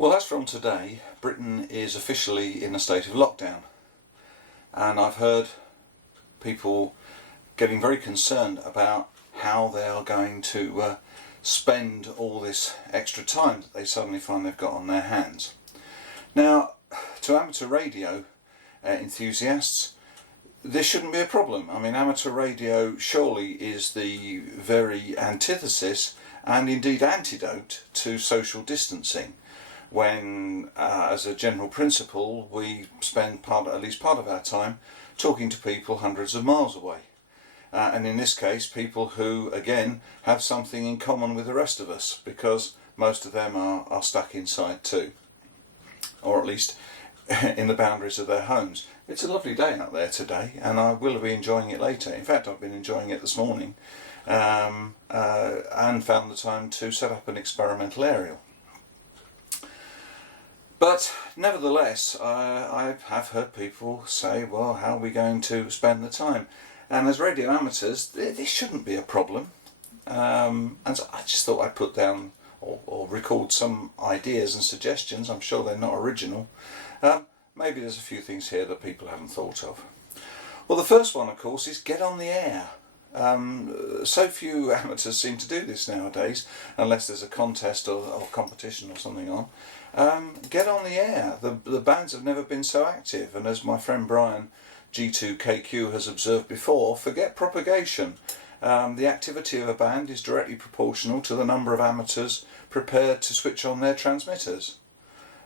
Well, as from today, Britain is officially in a state of lockdown, and I've heard people getting very concerned about how they are going to spend all this extra time that they suddenly find they've got on their hands. Now, to amateur radio enthusiasts, this shouldn't be a problem. I mean, amateur radio surely is the very antithesis and indeed antidote to social distancing, when as a general principle we spend at least part of our time talking to people hundreds of miles away, and in this case people who again have something in common with the rest of us, because most of them are stuck inside too, or at least in the boundaries of their homes. It's a lovely day out there today, and I will be enjoying it later. In fact, I've been enjoying it this morning, and found the time to set up an experimental aerial. But nevertheless, I have heard people say, well, how are we going to spend the time? And as radio amateurs, this shouldn't be a problem. And so I just thought I'd put down or record some ideas and suggestions. I'm sure they're not original. Maybe there's a few things here that people haven't thought of. Well, the first one, of course, is get on the air. So few amateurs seem to do this nowadays, unless there's a contest or competition or something on. Get on the air. The bands have never been so active, and as my friend Brian G2KQ has observed before, forget propagation. The activity of a band is directly proportional to the number of amateurs prepared to switch on their transmitters,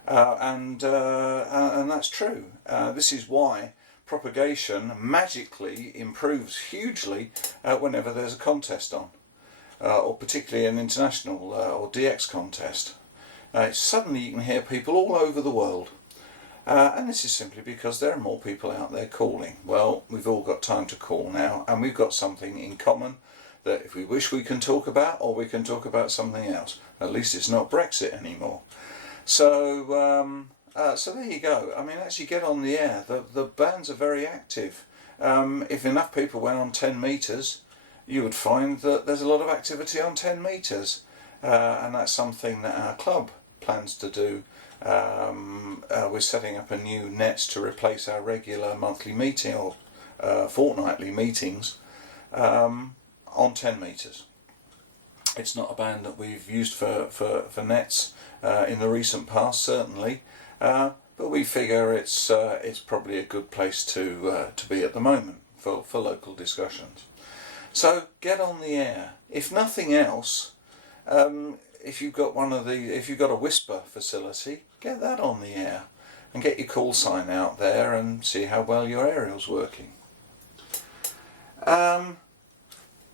and that's true. This is why propagation magically improves hugely whenever there's a contest on, or particularly an international or DX contest. Suddenly you can hear people all over the world, and this is simply because there are more people out there calling. Well, we've all got time to call now, and we've got something in common that if we wish we can talk about, or we can talk about something else. At least it's not Brexit anymore. So so there you go. I mean, actually get on the air. The bands are very active. If enough people went on 10 metres, you would find that there's a lot of activity on 10 metres, and that's something that our club plans to do. We're setting up a new net to replace our regular monthly meeting or fortnightly meetings on 10 metres. It's not a band that we've used for nets in the recent past, certainly, but we figure it's probably a good place to be at the moment for local discussions. So get on the air. If nothing else, if you've got a whisper facility, get that on the air and get your call sign out there and see how well your aerial's working.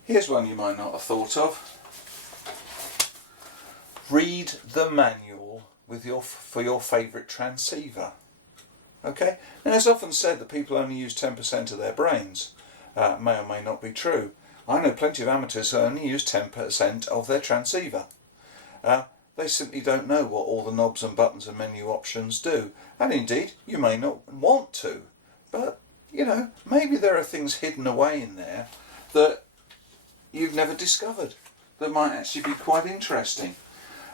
Here's one you might not have thought of. Read the manual for your favourite transceiver. Okay? Now, it's often said that people only use 10% of their brains. May or may not be true. I know plenty of amateurs who only use 10% of their transceiver. They simply don't know what all the knobs and buttons and menu options do. And indeed, you may not want to. But, you know, maybe there are things hidden away in there that you've never discovered that might actually be quite interesting.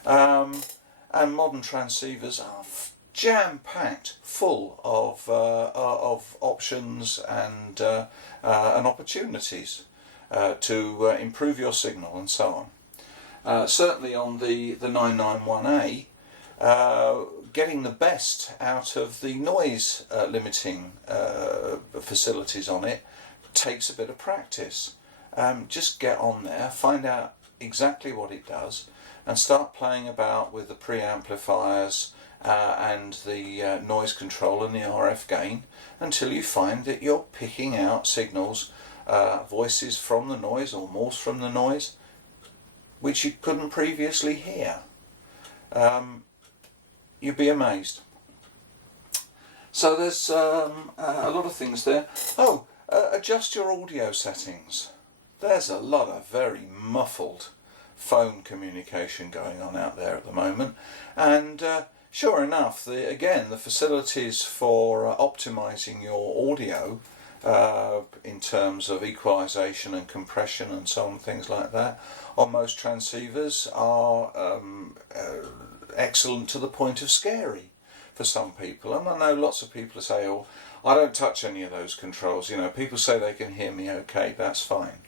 And modern transceivers are jam-packed, full of options and opportunities to improve your signal and so on. Certainly on the 991A, getting the best out of the noise limiting facilities on it takes a bit of practice. Just get on there, find out exactly what it does, and start playing about with the preamplifiers and the noise control and the RF gain until you find that you're picking out signals, voices from the noise or MORSE from the noise, which you couldn't previously hear. You'd be amazed. So there's a lot of things there. Adjust your audio settings. There's a lot of very muffled phone communication going on out there at the moment, and sure enough, the facilities for optimizing your audio in terms of equalization and compression and so on, things like that, on most transceivers are excellent to the point of scary for some people. And I know lots of people say, oh, I don't touch any of those controls. You know, people say they can hear me okay, that's fine.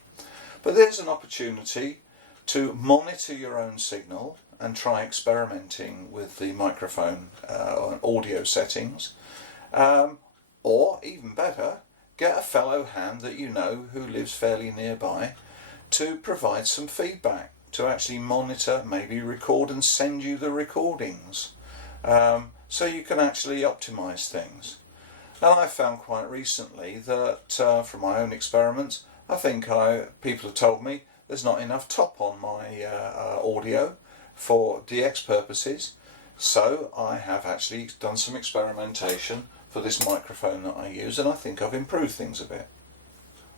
But there's an opportunity to monitor your own signal and try experimenting with the microphone audio settings. Or, even better, get a fellow hand that you know who lives fairly nearby to provide some feedback, to actually monitor, maybe record and send you the recordings, so you can actually optimize things. And I found quite recently that from my own experiments, I think people have told me there's not enough top on my audio for DX purposes, so I have actually done some experimentation for this microphone that I use, and I think I've improved things a bit.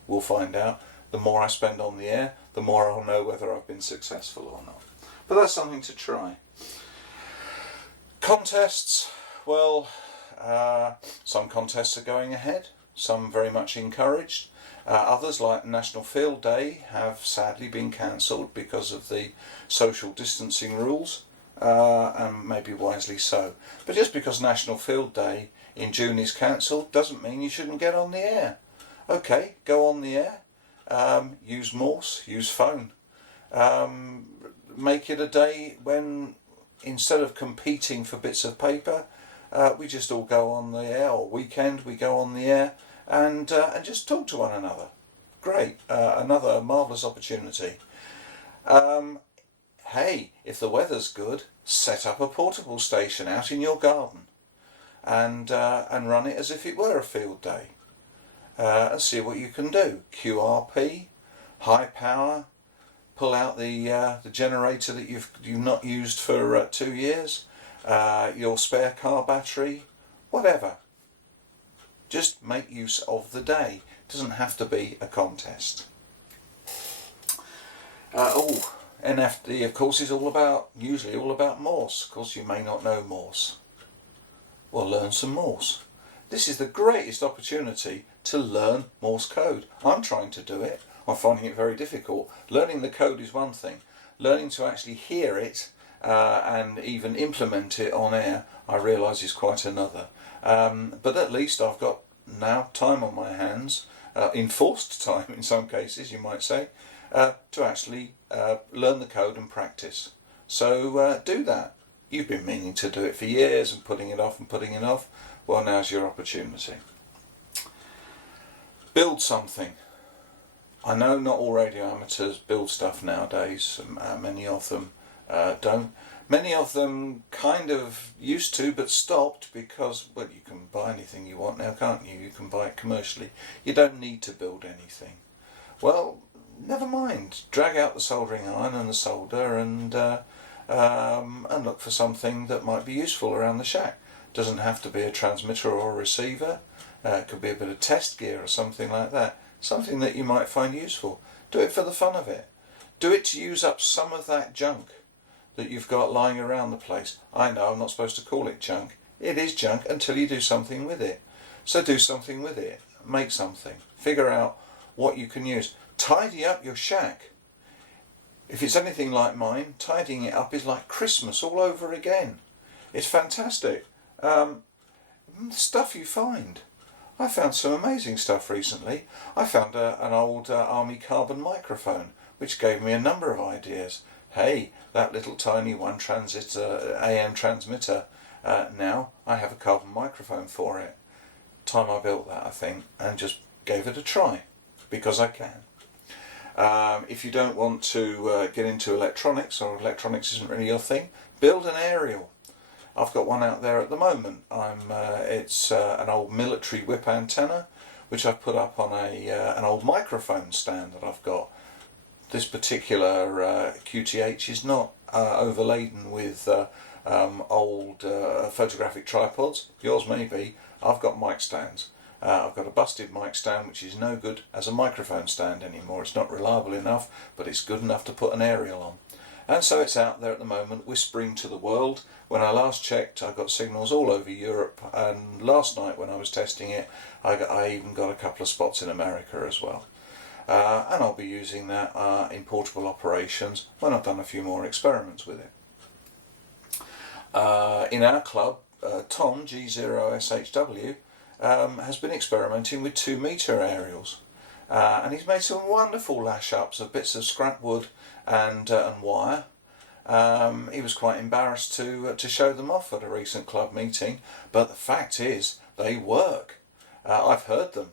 We'll find out. The more I spend on the air, the more I'll know whether I've been successful or not. But that's something to try. Contests, well, some contests are going ahead, some very much encouraged. Others, like National Field Day, have sadly been cancelled because of the social distancing rules, and maybe wisely so. But just because National Field Day in June is cancelled doesn't mean you shouldn't get on the air. Okay, go on the air, use MORSE, use phone. Make it a day when, instead of competing for bits of paper, we just all go on the air, or weekend we go on the air and just talk to one another. Great, another marvellous opportunity. Hey, if the weather's good, set up a portable station out in your garden and run it as if it were a field day. And see what you can do. QRP, high power, pull out the generator that you've not used for 2 years, your spare car battery, whatever. Just make use of the day. It doesn't have to be a contest. NFD, of course, is usually all about Morse. Of course, you may not know Morse. Well, learn some Morse. This is the greatest opportunity to learn Morse code. I'm trying to do it. I'm finding it very difficult. Learning the code is one thing. Learning to actually hear it and even implement it on air, I realise is quite another. But at least I've got now time on my hands, enforced time in some cases, you might say, to actually learn the code and practice. So do that. You've been meaning to do it for years and putting it off and putting it off. Well, now's your opportunity. Build something. I know not all radio amateurs build stuff nowadays. Many of them don't. Many of them kind of used to but stopped because, well, you can buy anything you want now, can't you? You can buy it commercially. You don't need to build anything. Well, never mind. Drag out the soldering iron and the solder and look for something that might be useful around the shack. Doesn't have to be a transmitter or a receiver. It could be a bit of test gear or something like that. Something that you might find useful. Do it for the fun of it. Do it to use up some of that junk that you've got lying around the place. I know I'm not supposed to call it junk. It is junk until you do something with it. So do something with it. Make something. Figure out what you can use. Tidy up your shack. If it's anything like mine, tidying it up is like Christmas all over again. It's fantastic. Stuff you find. I found some amazing stuff recently. I found an old Army carbon microphone, which gave me a number of ideas. Hey, that little tiny one transistor AM transmitter, now I have a carbon microphone for it. Time I built that, I think, and just gave it a try, because I can. If you don't want to get into electronics, or electronics isn't really your thing, build an aerial. I've got one out there at the moment. It's an old military whip antenna, which I've put up on an old microphone stand that I've got. This particular QTH is not overladen with old photographic tripods. Yours may be. I've got mic stands. I've got a busted mic stand which is no good as a microphone stand anymore. It's not reliable enough, but it's good enough to put an aerial on. And so it's out there at the moment, whispering to the world. When I last checked, I got signals all over Europe, and last night when I was testing it, I even got a couple of spots in America as well. And I'll be using that in portable operations when I've done a few more experiments with it. In our club, Tom, G0SHW, has been experimenting with 2-metre aerials. And he's made some wonderful lash-ups of bits of scrap wood and wire. He was quite embarrassed to show them off at a recent club meeting, but the fact is they work. I've heard them.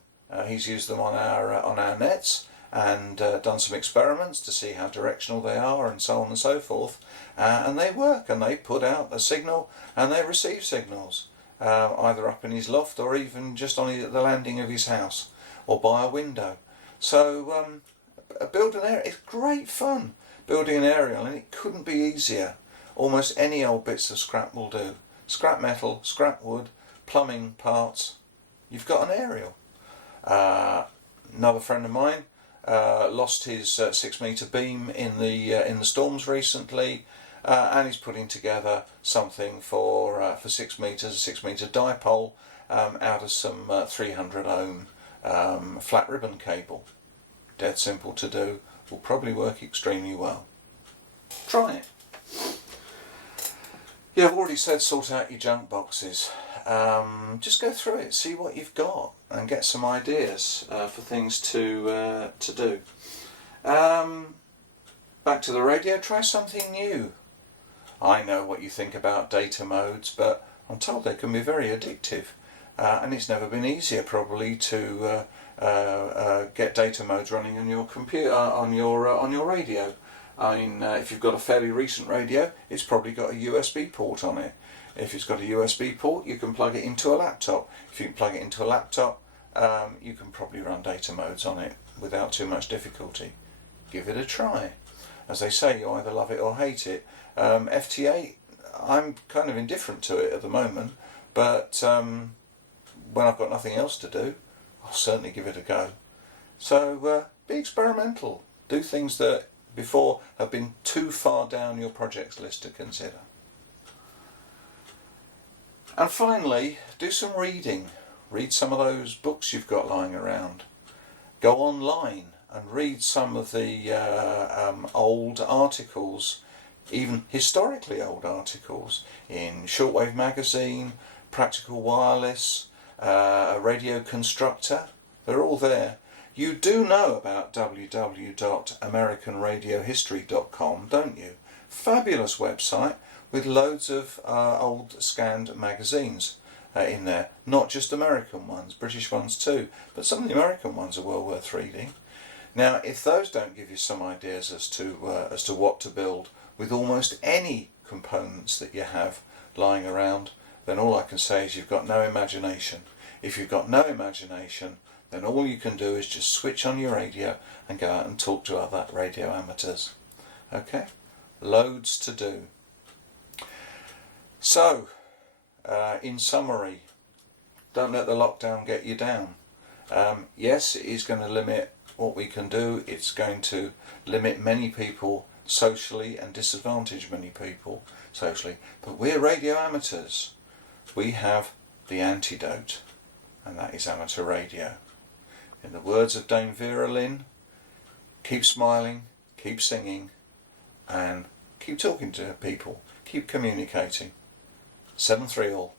He's used them on our nets and done some experiments to see how directional they are and so on and so forth, and they work, and they put out a signal and they receive signals, either up in his loft or even just on the landing of his house or by a window. So building an aerial, it's great fun building an aerial, and it couldn't be easier. Almost any old bits of scrap will do. Scrap metal, scrap wood, plumbing parts, you've got an aerial. Another friend of mine lost his 6-metre beam in the storms recently, and he's putting together something for 6 metres, a 6-metre dipole out of some 300 ohm flat ribbon cable. Dead simple to do, will probably work extremely well. Try it. Yeah, I've already said sort out your junk boxes. Just go through it, see what you've got, and get some ideas for things to do. Back to the radio, try something new. I know what you think about data modes, but I'm told they can be very addictive, and it's never been easier probably to get data modes running on your computer, on your radio. I mean, if you've got a fairly recent radio, it's probably got a USB port on it. If it's got a USB port, you can plug it into a laptop. If you can plug it into a laptop, you can probably run data modes on it without too much difficulty. Give it a try. As they say, you either love it or hate it. FT8, I'm kind of indifferent to it at the moment, but when I've got nothing else to do, I'll certainly give it a go. So be experimental. Do things that before have been too far down your projects list to consider. And finally, do some reading. Read some of those books you've got lying around. Go online and read some of the old articles, even historically old articles, in Shortwave Magazine, Practical Wireless, Radio Constructor. They're all there. You do know about www.americanradiohistory.com, don't you? Fabulous website with loads of old scanned magazines in there. Not just American ones, British ones too, but some of the American ones are well worth reading. Now, if those don't give you some ideas as to what to build with almost any components that you have lying around, then all I can say is you've got no imagination. If you've got no imagination, then all you can do is just switch on your radio and go out and talk to other radio amateurs. Okay? Loads to do. So, in summary, don't let the lockdown get you down. Yes, it is going to limit what we can do. It's going to limit many people socially and disadvantage many people socially. But we're radio amateurs. We have the antidote, and that is amateur radio. In the words of Dame Vera Lynn, keep smiling, keep singing, and keep talking to people, keep communicating. 7-3 all.